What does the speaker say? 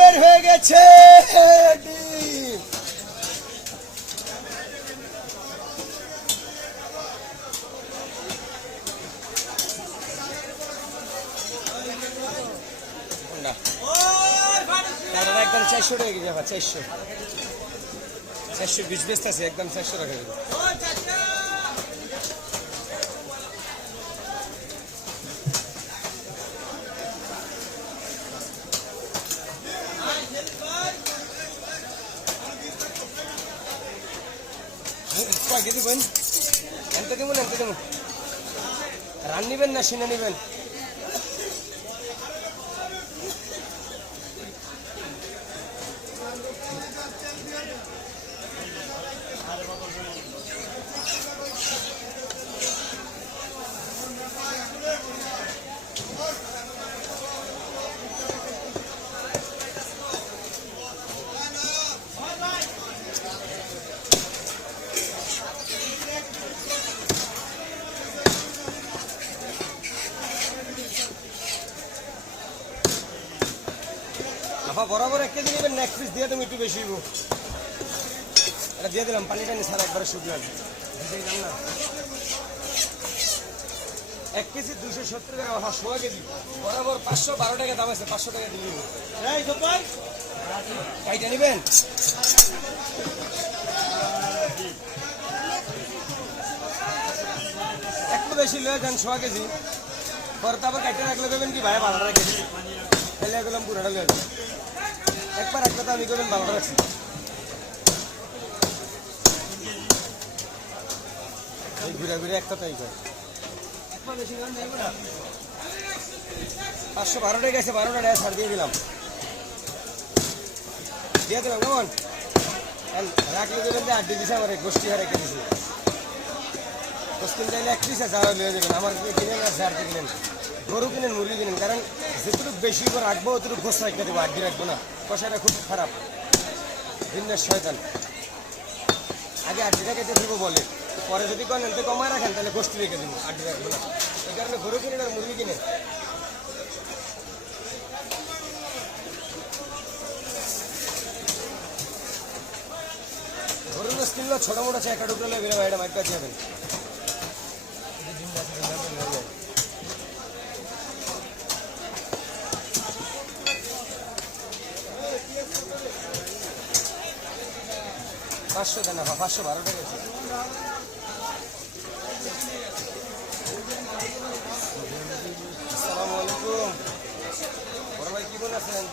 বের হয়ে গেছে ডিম। একদম 400 টাকা কেজি, 420 বেচতে আছে, একদম 400 টাকা কেজি। কয় দিবেন? এনতে দেবো না, এনতে দেবো। রান নিবেন না সিনে নিবেন? আফা বরাবর 1 কেজি নেবেন, নেক্সট পিস দিয়ে তুমি একটু বেশি হইব। এটা দিয়ে দিলাম, পানি টানি ছাড়া একবারে শুকনো আছে। দিলাম না 1 কেজি 270 টাকা, 100 কেজি বরাবর 512 টাকা দাম আছে, 500 টাকা দিয়ে দিব। কাইটা নেবেন? একটু বেশি লয়ে যান, 100 কেজি পরে তারপর কাইটা রাখলে দেবেন কি ভাই 12 টাকা কেজি, তাহলে গেলাম পুরোটা লয়ে যাবেন। একবার এক কথা আমি করবেন, 12 রাখছি। এই ঘুরে ঘুরে এক কথাই কয় 512 টাকা আছে, 12 টাকা ছাড় দিয়ে দিলাম, দিয়ে দিলাম। কেমন রাখলে দেবেন যে 8 দিয়েছে, আমার গোষ্ঠী হারে রেখে দিয়েছি। গোষ্ঠী চাইলে 31 আছে, আরো লিয়ে দেবেন। আমার কিনেন আর ঝাড় কিনেন, গরু কিনেন, মুরগি কিনেন, কারণ যেটুকু বেশি করে রাখবো অতটুকু গোস রাখতে দেবো, 8 রাখবো না। কষাটা খুব খারাপ, ভিন্নের শয়তান। আগে 8 টাকা কেটে দেবো বলে, পরে যদি করেন এনতে কমায় রাখেন তাহলে গোষ্ঠী রেখে দেবো, 8 রাখবো না। এই কারণে গরু কিনেন আর মুরগি কিনেন। গরুর গোস কিনলো ছোট মোটো একটা টুকরো লেগে বেরোবে, এটা মাইক কাছে যাবেন। পাঁচশো দেন, 512 টাকা আছে। আসসালামু আলাইকুম, বড় ভাই, কি বল আছেন?